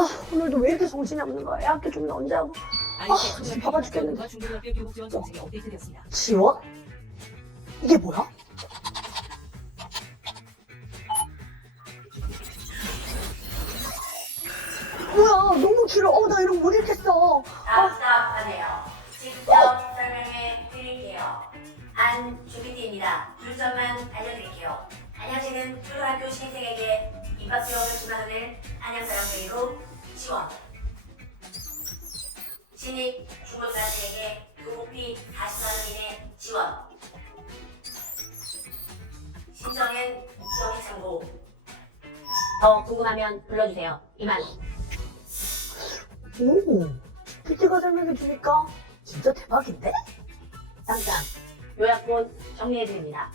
아, 오늘도 왜 이렇게 정신이 없는 거야? 애 학교 좀 언제 하고. 아, 진짜 바빠 죽겠는데. 지원? 이게 뭐야? 뭐야, 너무 길어. 어, 나 이런 거못 읽겠어. 답답하네요. 직접 설명해 드릴게요. 안 주비디입니다. 줄점만 알려드릴게요. 안양시는 초등학교 신생에게 입학 비용을 10만 원을 안양 사람 그리고 신입 중고등학생에게 교복비 40만 원 이내 지원. 신청엔 지원이 참고. 더 궁금하면 불러주세요. 이만. 오, PT가 설명해 주니까 진짜 대박인데? 당장 요약본 정리해드립니다.